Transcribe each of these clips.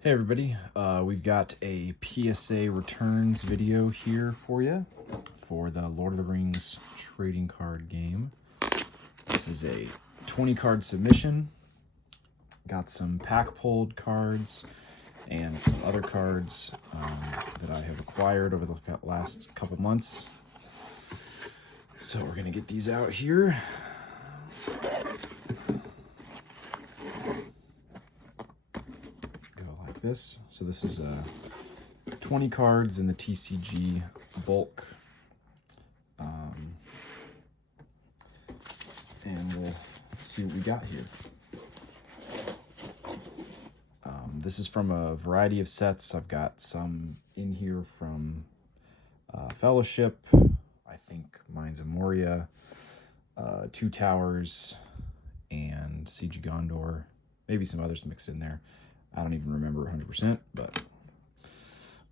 Hey everybody, we've got a PSA returns video here for you for the Lord of the Rings trading card game. This is a 20 card submission. Got some pack pulled cards and some other cards that I have acquired over the last couple months. So we're gonna get these out here. This. So this is 20 cards in the TCG bulk. And we'll see what we got here. This is from a variety of sets. I've got some in here from Fellowship, I think Mines of Moria, Two Towers, and Siege of Gondor. Maybe some others mixed in there. I don't even remember 100%, but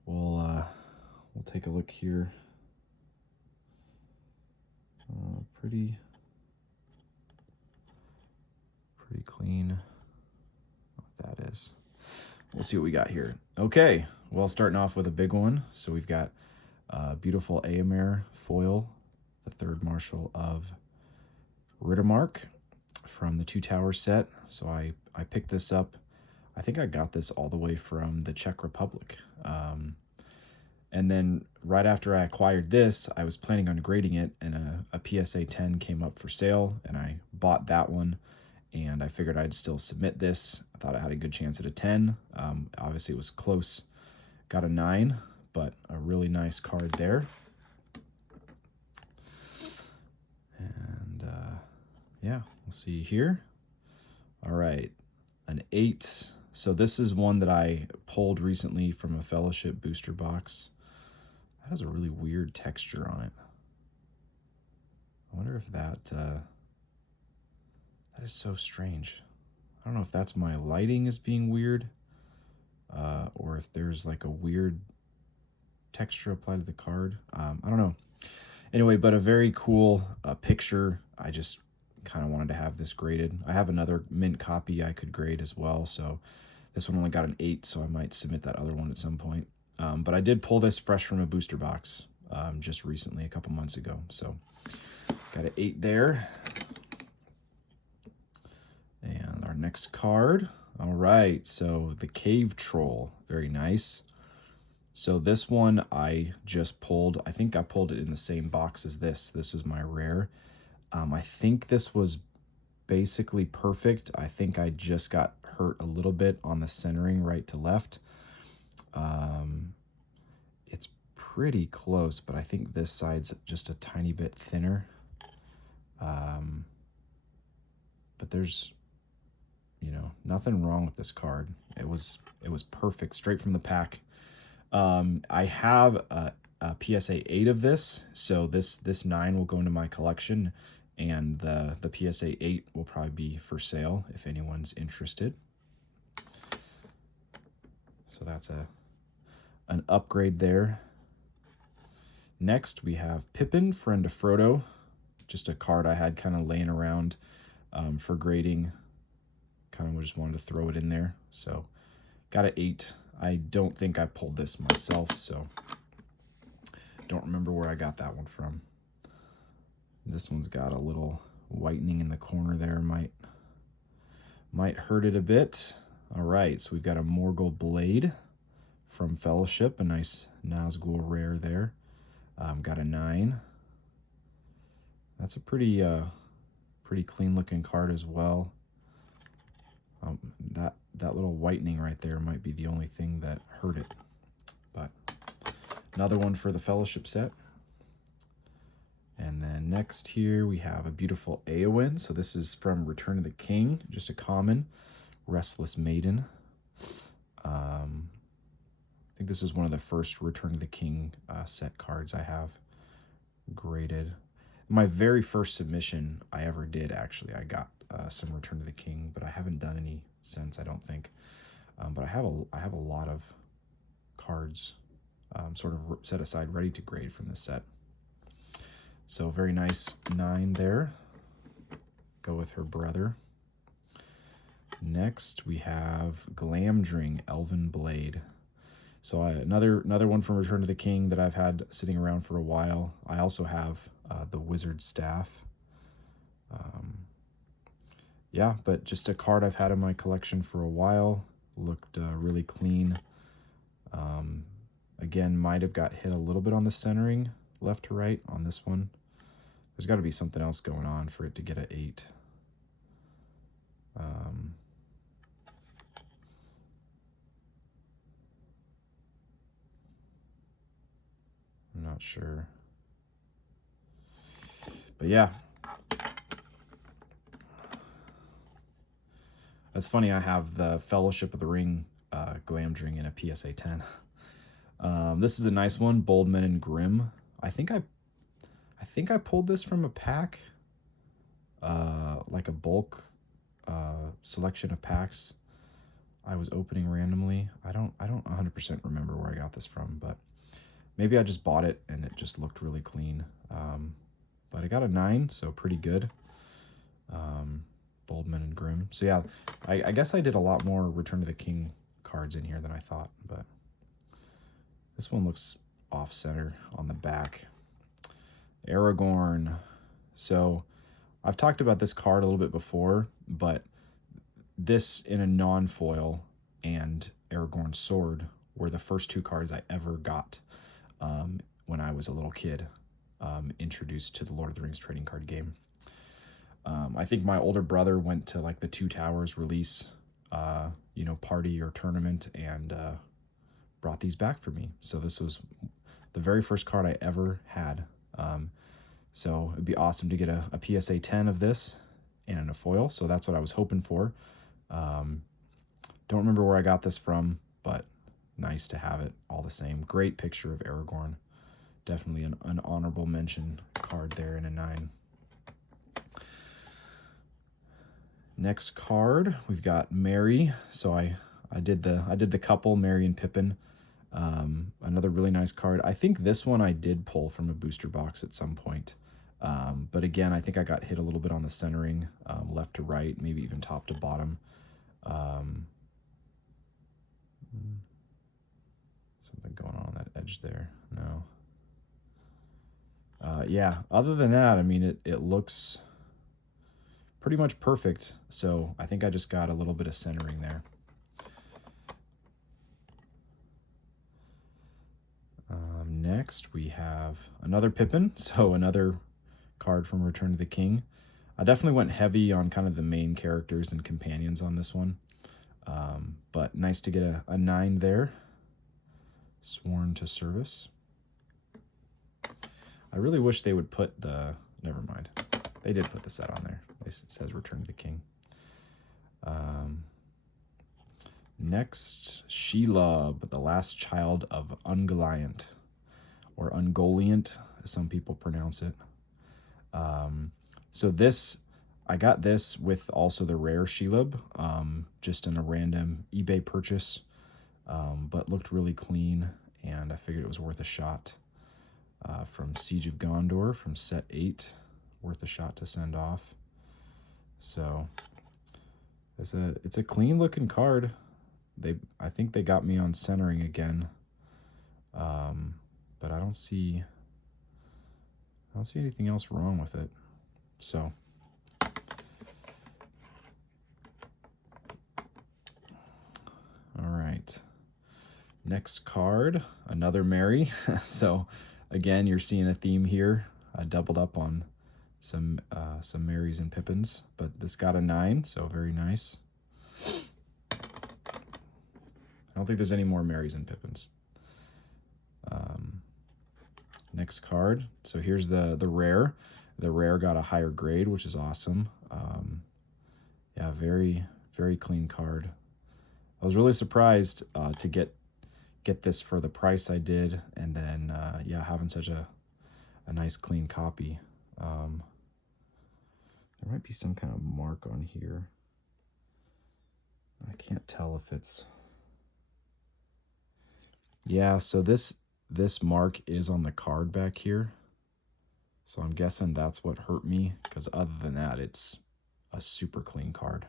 we'll take a look here. Pretty clean. What that is. We'll see what we got here. Okay, well, starting off with a big one. So we've got beautiful Éomer foil, the third Marshal of Riddermark from the Two Towers set. So I picked this up. I think I got this all the way from the Czech Republic. And then right after I acquired this, I was planning on grading it, and a PSA 10 came up for sale, and I bought that one, and I figured I'd still submit this. I thought I had a good chance at a 10. Obviously, it was close. Got a 9, but a really nice card there. And yeah, we'll see here. All right, an 8. So this is one that I pulled recently from a Fellowship booster box. That has a really weird texture on it. I wonder if that is so strange. I don't know if that's my lighting is being weird, or if there's like a weird texture applied to the card. I don't know. Anyway, but a very cool picture. I just kind of wanted to have this graded. I have another mint copy I could grade as well, so this one only got an 8, so I might submit that other one at some point. But I did pull this fresh from a booster box just recently, a couple months ago. So got an 8 there. And our next card. All right, so the Cave Troll. Very nice. So this one I just pulled. I think I pulled it in the same box as this. This was my rare. I think this was basically perfect. I think I just got hurt a little bit on the centering right to left. It's pretty close, but I think this side's just a tiny bit thinner. But there's, nothing wrong with this card. It was perfect, straight from the pack. I have a PSA 8 of this, so this 9 will go into my collection, and the PSA 8 will probably be for sale if anyone's interested. So that's an upgrade there. Next, we have Pippin, Friend of Frodo. Just a card I had kind of laying around for grading. Kind of just wanted to throw it in there. So got an 8. I don't think I pulled this myself, so don't remember where I got that one from. This one's got a little whitening in the corner there. Might hurt it a bit. All right, so we've got a Morgul Blade from Fellowship, a nice Nazgul rare there. Got a 9. That's a pretty clean looking card as well. That little whitening right there might be the only thing that hurt it. But another one for the Fellowship set. And then next here we have a beautiful Éowyn. So this is from Return of the King, just a common. Restless Maiden. I think this is one of the first Return of the King set cards I have graded. My very first submission I ever did, actually, I got some Return of the King, but I haven't done any since, I don't think. But I have a lot of cards sort of set aside, ready to grade from this set. So very nice 9 there. Go with her brother. Next, we have Glamdring Elven Blade. So another one from Return to the King that I've had sitting around for a while. I also have the Wizard Staff. Yeah, but just a card I've had in my collection for a while. Looked really clean. Again, might have got hit a little bit on the centering, left to right on this one. There's got to be something else going on for it to get an 8. I'm not sure. But yeah. That's funny, I have the Fellowship of the Ring Glamdring in a PSA 10. This is a nice one, Boldman and Grim. I think I pulled this from a pack, like a bulk selection of packs I was opening randomly. I don't 100% remember where I got this from, but maybe I just bought it and it just looked really clean. But I got a 9, so pretty good. Boldman and Grim. So yeah, I guess I did a lot more Return to the King cards in here than I thought, but this one looks off-center on the back. Aragorn. So I've talked about this card a little bit before, but this in a non-foil and Aragorn's Sword were the first 2 cards I ever got when I was a little kid, introduced to the Lord of the Rings trading card game. I think my older brother went to like the Two Towers release, party or tournament and brought these back for me. So this was the very first card I ever had. So it'd be awesome to get a PSA 10 of this and a foil. So that's what I was hoping for. Don't remember where I got this from, but nice to have it all the same. Great picture of Aragorn. Definitely an honorable mention card there in a 9. Next card, we've got Merry. So I did the couple, Merry and Pippin. Another really nice card. I think this one I did pull from a booster box at some point. But again, I think I got hit a little bit on the centering, left to right, maybe even top to bottom. Something going on that edge there. No. Yeah, other than that, I mean, it looks pretty much perfect. So I think I just got a little bit of centering there. Next, we have another Pippin. So another card from Return to the King. I definitely went heavy on kind of the main characters and companions on this one. But nice to get a 9 there. Sworn to Service. I really wish they would put the... Never mind. They did put the set on there. It says Return to the King. Next, Shelob, the last child of Ungoliant, or Ungoliant, as some people pronounce it. So this, I got this with also the rare Shelob, just in a random eBay purchase, but looked really clean, and I figured it was worth a shot. From Siege of Gondor, from set 8, worth a shot to send off. So it's a clean looking card. I think they got me on centering again, but I don't see anything else wrong with it. So all right, next card, another Merry. So again, you're seeing a theme here. I doubled up on some Marys and Pippins, but this got a 9, so very nice. I don't think there's any more Marys and Pippins. Next card. So here's the rare. The rare got a higher grade, which is awesome. Yeah, very, very clean card. I was really surprised to get this for the price I did, and then yeah, having such a nice clean copy. There might be some kind of mark on here. I can't tell if it's... Yeah, so this mark is on the card back here. So I'm guessing that's what hurt me, because other than that, it's a super clean card.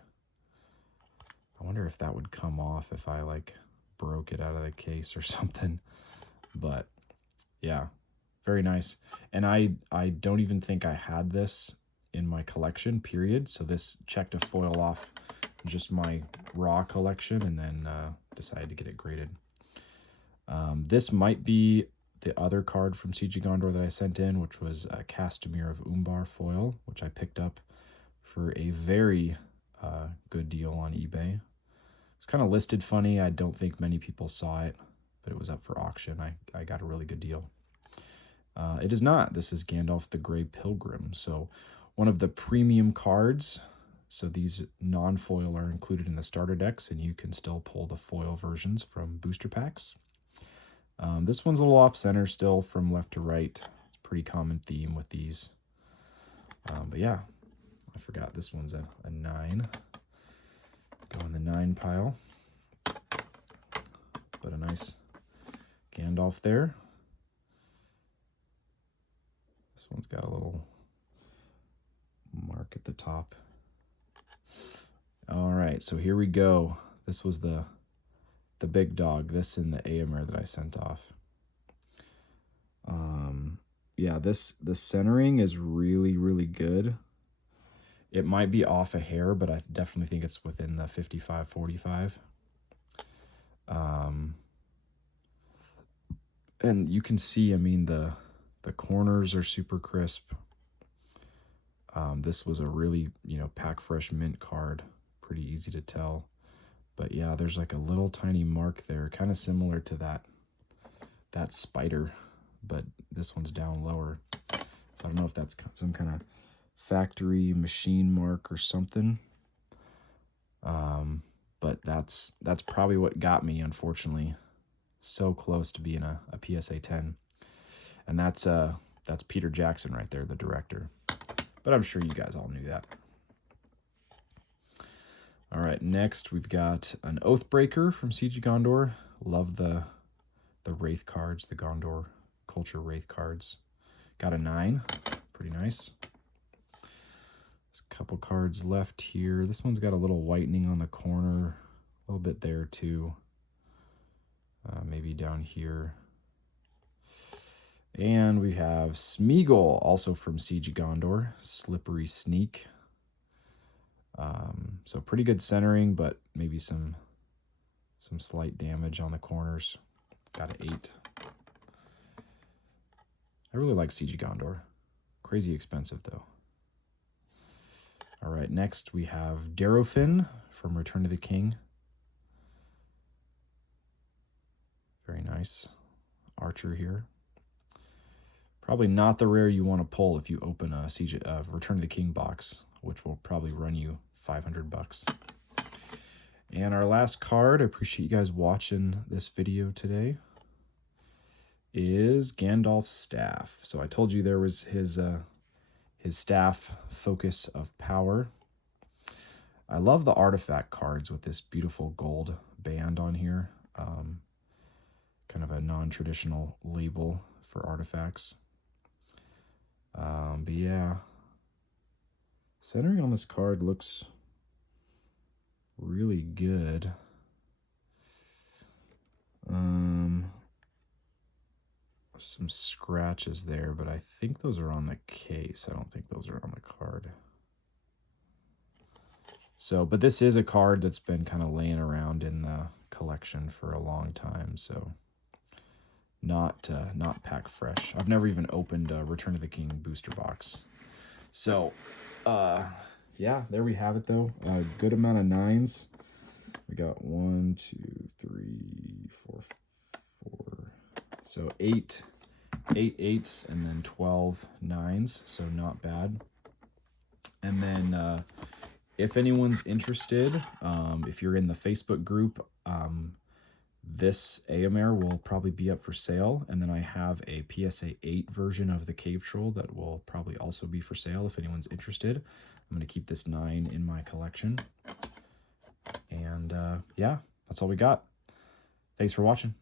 I wonder if that would come off if I like broke it out of the case or something. But yeah, very nice. And I don't even think I had this in my collection, period. So this checked a foil off just my raw collection and then decided to get it graded. This might be the other card from CG Gondor that I sent in, which was a Castamere of Umbar foil, which I picked up for a very good deal on eBay. It's kind of listed funny. I don't think many people saw it, but it was up for auction. I got a really good deal. It is not. This is Gandalf the Grey Pilgrim. So one of the premium cards. So these non-foil are included in the starter decks, and you can still pull the foil versions from booster packs. This one's a little off-center still from left to right. It's a pretty common theme with these. But yeah, I forgot this one's a 9. Go in the 9 pile. But a nice Gandalf there. This one's got a little mark at the top. All right, so here we go. This was the big dog. This in the AMR that I sent off. Yeah, the centering is really, really good. It might be off a hair, but I definitely think it's within the 55-45. And you can see, I mean, the corners are super crisp. This was a really, pack fresh mint card. Pretty easy to tell. But yeah, there's like a little tiny mark there, kind of similar to that spider, but this one's down lower. So I don't know if that's some kind of factory machine mark or something. But that's probably what got me, unfortunately. So close to being a PSA 10. And that's Peter Jackson right there, the director. But I'm sure you guys all knew that. All right, next we've got an Oathbreaker from CG Gondor. Love the Wraith cards, the Gondor Culture Wraith cards. Got a 9, pretty nice. There's a couple cards left here. This one's got a little whitening on the corner, a little bit there too. Maybe down here. And we have Smeagol, also from CG Gondor, Slippery Sneak. So pretty good centering, but maybe some slight damage on the corners. Got an 8. I really like CG Gondor. Crazy expensive, though. All right, next we have Darrowfin from Return of the King. Very nice. Archer here. Probably not the rare you want to pull if you open a Return of the King box, which will probably run you $500. And our last card, I appreciate you guys watching this video today, is Gandalf's staff. So I told you there was his staff, Focus of Power. I love the artifact cards with this beautiful gold band on here. Kind of a non-traditional label for artifacts. But yeah, centering on this card looks really good. Some scratches there, but I think those are on the case. I don't think those are on the card. So, but this is a card that's been kind of laying around in the collection for a long time, so not pack fresh. I've never even opened a Return of the King booster box. So, yeah, there we have it though. A good amount of 9s. We got 1, 2, 3, 4, 4. So 8 8s and then 12 9s. So not bad. And then if anyone's interested, if you're in the Facebook group, this AMR will probably be up for sale. And then I have a PSA 8 version of the Cave Troll that will probably also be for sale if anyone's interested. I'm going to keep this 9 in my collection. And yeah, that's all we got. Thanks for watching.